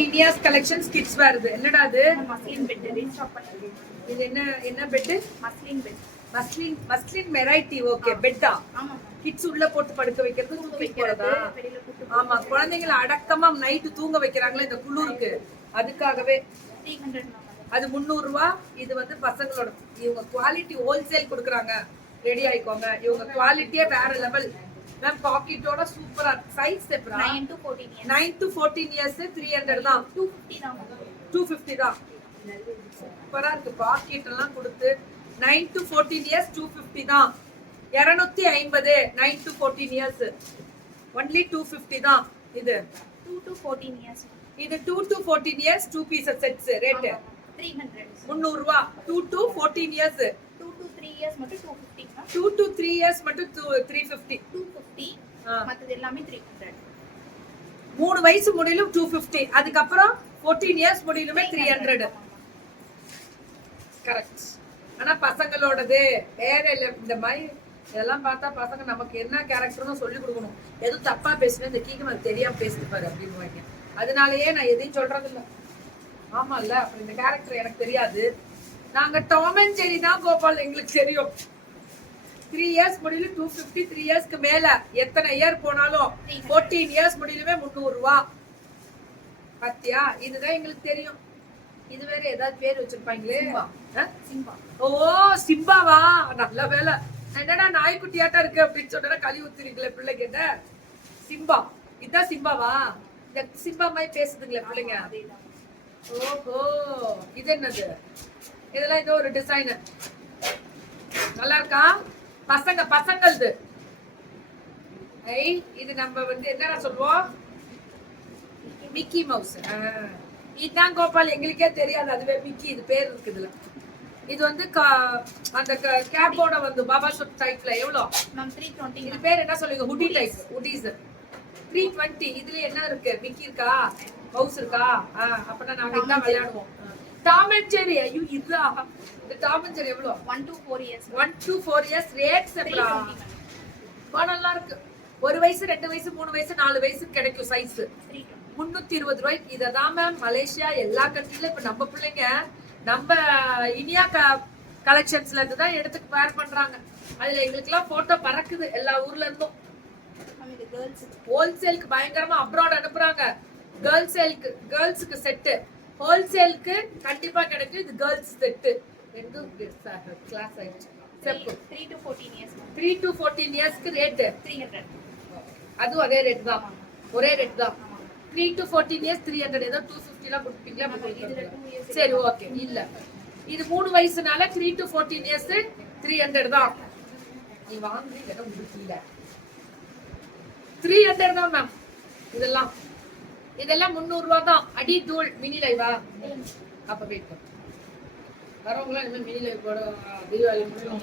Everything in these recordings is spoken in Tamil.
இந்தியாஸ் கலெக்ஷன்ஸ் கிட்ஸ் வருது. என்னடா அது? மஸ்லின் பெட் ரீஸ்டாக் பண்ணிருக்கு. இது என்ன bed? Muslin bed. Muslin variety. Okay, பெட்டா? ஆமா. கிட்ஸ் உள்ள போட்டு படுக்க வைக்கிறது, தூக்கி போறதா? வெளியில கூட்டி. ஆமா, குழந்தைகளை அடக்கமா நைட்டு தூங்க வைக்கிறாங்களே இந்த குளிருக்கு, அதுக்காகவே. 300. அது 300 ரூபாய். இது வந்து பசங்களோட. இவங்க குவாலிட்டி ஹோல்சேல் கொடுக்குறாங்க. ரெடி ஆயிக்கோங்க. இவங்க குவாலிட்டியே வேற லெவல். மேம் பாக்கெட்டோட சூப்பரா. சைஸ் எப்பரா? 9 to 14 years. 9 to 14 இயர்ஸ் 300 தான். 250 தான். 250 தான். சூப்பரா இருக்கு. பாக்கெட் எல்லாம் கொடுத்து 9 to 14 இயர்ஸ் 250 தான். 250 9 to 14 இயர்ஸ் only 250 தான். இது 2 to 14 years. இது 2 to 14 years 2 piece sets rate 300. 300 ரூபாய். 2 to 14 இயர்ஸ். 2 to 3 years மட்டும் 250. 2 to 3 இயர்ஸ் மட்டும் 350. 250. மத்தது எல்லாமே 300. 3 வயசு முடியிலும் 250. அதுக்கு அப்புறம் 14 இயர்ஸ் முடியிலுமே 300. கரெக்ட். ஆனா பசங்களோடது வேற இல்ல. இந்த மாதிரி இதெல்லாம் பார்த்தா பசங்க நமக்கு என்ன கேரக்டர்னு சொல்லி கொடுக்கணும். எதுவும் தப்பா பேசுனா இந்த கீக்கு அது தெரியாம பேசிட்டு பாரு அப்படின்னு. அதனாலயே நான் எதையும் சொல்றது இல்ல. ஆமா இல்ல, அப்புறம் இந்த கேரக்டர் எனக்கு தெரியாது. நாங்க டாம் அண்ட் ஜெரி தான் கோபால், எங்களுக்கு தெரியும். 3 இயர்ஸ் முடியல 250. 3 இயர்ஸ்க்கு மேல எத்தனை இயர் போனாலும் 14 இயர்ஸ் முடியலுமே 300 ரூபாய். பாத்தியா, இதுதான் எங்களுக்கு தெரியும். இது வேற ஏதாவது பேர் வச்சிருப்பாங்களே. சிம்பா. ஓ, சிம்பாவா? நல்ல வேலை. என்னடா நாய்க்குட்டியாட்டா இருக்கு அப்படின்னு சொன்னா களி ஊத்துறீங்களே பிள்ளை கிட்ட. சிம்பா. இதான் சிம்பாவா? இந்த சிம்பா மாதிரி பேசுதுங்களே பிள்ளைங்க. ஓஹோ, இது என்னது? இதெல்லாம் ஏதோ ஒரு டிசைன். நல்லா இருக்கா? பசங்களது. இது நம்ம வந்து என்ன சொல்லுவோம்? Mickey mouse. இதுதான் கோபால், எங்களுக்கே தெரியாது. அதுவே மிக்கி. இது பேர் இருக்குதுல. இது வந்து அந்த கேப்போட வந்து பாபா ஷாப் டைப்ல எவ்வளோ? 320. இது பேர் என்ன சொல்லுங்க? Hoodie type. ஹுடிஸ் 320. இதுல என்ன இருக்கு? மிக்கி இருக்கா? மவுஸ் இருக்கா? அப்பனா நாங்க இதான் விளையாடுவோம். Tom and Jerry. ஐயோ, இதுதா. இந்த டாம் அண்ட் ஜெரி எவ்வளோ? 1 to 4 years. 1 to 4 years rates எப்படா? நல்லா இருக்கு. 1 வயசு 2 வயசு 3 வயசு 4 வயசுக்கு கிடைக்கும் சைஸ். 320 ரூபாய்க்கு. இததான் மேம் மலேசியா எல்லா கண்ட்ரில இப்ப நம்ம பிள்ளைங்க நம்ம இனியா கலெக்ஷன்ஸ்ல இருந்து தான் எடுத்து வேர் பண்றாங்க. அதுல எங்களுக்கு எல்லாம் போட்டோ பறக்குது எல்லா ஊர்ல இருந்தும். ஹோல்சேலுக்கு பயங்கரமா அப்ராட் அனுப்புறாங்க. கேர்ள்ஸுக்கு செட்டு. ஹோல்சேலுக்கு கண்டிப்பா கிடைக்கும். இது கேர்ள்ஸ் செட்டு. ரெண்டும் கிளாஸ் ஆயிடுச்சு. 3 to 14 years. 3 to 14 இயர்ஸ்க்கு ரேட் 300. அதுவும் அதே ரேட் தான். ஒரே ரேட் தான். 3 to 14 இயர்ஸ் 300. ஏதோ 250 எல்லாம் கொடுப்பீங்களா? சரி, ஓகே. இல்ல, இது 3 வயசுனால 3 to 14 இயர்ஸ் 300 தான். நீ வாங்குறீங்க இடம் முடிக்கல. 300 தான் மேம். இதெல்லாம் 300 ரூபாய் தான். அடி தூள். மினி லைவா? அப்ப வெயிட் பண்ணு. வரவங்களாம் இனிமேல் மினி லைவ் போட தீபாவளி முடியும்.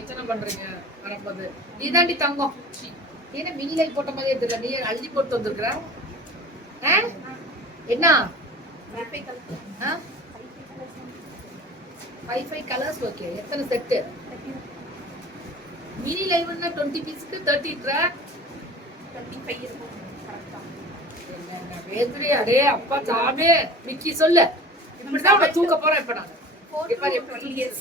எத்தனை பண்றீங்க வரப்போது? இதாண்டி தங்கம். ஏன்னா மினி லைவ் போட்ட மாதிரியே தெரியல. நீ அழுதி போட்டு வந்திருக்கிற. என்ன 5 கலர்ஸ்? ஓகே. எத்தனை செட்டு? மினி லைவ்னா 20 பீஸ்க்கு 30 ட்ராக் 25 இருக்கும். கரெக்ட்டா. வேத்ரி. அடே அப்பா சாமே. மிக்கி சொல்லு. இப்படிதான் தூக்க போறேன் இப்ப நான். 4 to 12 years.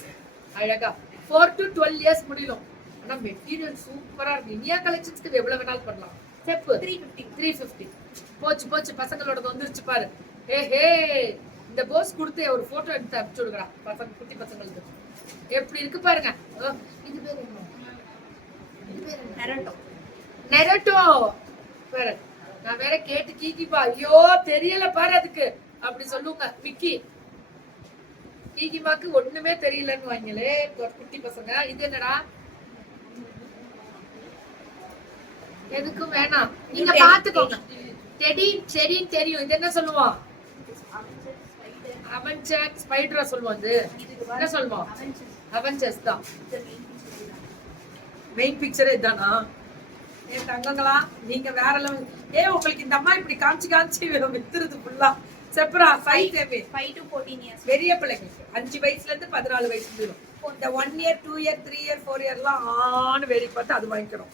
அழகா 4 to 12 இயர்ஸ் முடியலும். ஆனா மெட்டீரியல் சூப்பரா இருக்கு. இந்தியா கலெக்ஷன்ஸ்க்கு எவ்வளவு வேணாலும் பண்ணலாம். ஸ்டெப் 350. போச்சு பசங்களோட வந்துருச்சு பாரு. ஹே, இந்த போஸ் கொடுத்து ஒரு போட்டோ எடுத்து அனுப்பிச்சு விடுறா பசங்க, குட்டி பசங்களுக்கு. எப்படி இருக்கு பாருங்க. இது பேர் என்ன? நெரட்டோ பாரு. நான் வேற கேட்டு கீக்கிப்பா. ஐயோ தெரியல பாரு அதுக்கு அப்படி சொல்லுங்க. விக்கி கீக்கிமாக்கு ஒண்ணுமே தெரியலன்னு வாங்களே குட்டி பசங்க. இது என்னடா? எதுக்கும் வேணாம், நீங்க பாத்துக்கோங்க. செடின்னு தெரியும். இது என்ன சொல்லுவோம்? அவெஞ்சர் ஸ்பைடரா சொல்லுவோம். இது என்ன சொல்லுவோம்? அவெஞ்சர்ஸ் தான். மெயின் பிக்சரே இதானா? ஏன் தங்கங்களா, நீங்க வேற லெவல். உங்களுக்கு இந்த அம்மா இப்படி காமிச்சு வித்துருது ஃபுல்லா. செப்ரா சைஸ் 5 to 14 years. பெரிய பிள்ளைங்களுக்கு 5 வயசுல இருந்து 14 வயசு வரைக்கும். இந்த 1 இயர் 2 இயர் 3 இயர் 4 இயர்லாம் ஆன்னு வெரி பார்த்து அது வாங்கிக்கிறோம்.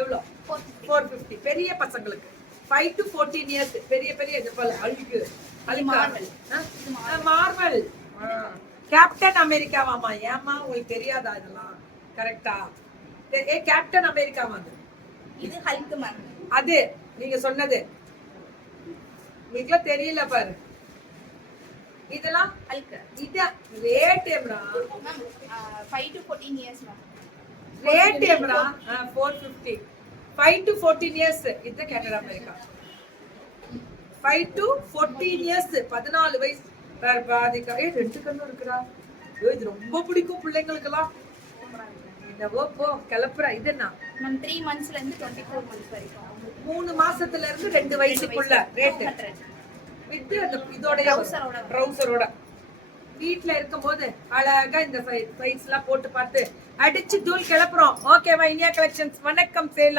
எவ்வளோ? 450. பெரிய பசங்களுக்கு 5 to 14 இயர்ஸ். பெரிய அழுகு அது மார்வல். Marvel captain அமெரிக்காவாமா? ஏமா உங்களுக்கு தெரியாதா இதெல்லாம்? கரெக்டா? ஏ கேப்டன் அமெரிக்காவா அது? இது ஹல்க் மேம். அது நீங்க சொன்னது உங்களுக்கு தெரியல பாரு. இதெல்லாம் ஹல்க் இது ரேட் எம்ரா? Ma'am 5 to 14 years ma'am. Rate எம்ரா? 450. 5 to 14 இயர்ஸ். இது கேப்டன் அமெரிக்கா. 5 to 14 இயர்ஸ், 14 வயசு வேற பாதிக்கா. ரெண்டு கண்ணும் இருக்குடா. ஐயோ இது ரொம்ப பிடிக்கும் பிள்ளைங்களுக்கெல்லாம். என்னவோ போ கிளப்புறா. இது என்ன மேம் 3 monthsல இருந்து 24 months வரைக்கும். 3 மாசத்துல இருந்து 2 வயசுக்குள்ள ரேட் 200. வித் அந்த இதோட Trouser-ஓட. ட்ரவுசரோட வீட்ல இருக்கும்போது அழகா இந்த சைஸ்லாம் போட்டு பார்த்து அடிச்சு தூள் கிளப்புறோம். ஓகேவா? இந்தியா கலெக்ஷன்ஸ் வணக்கம் சேலம்.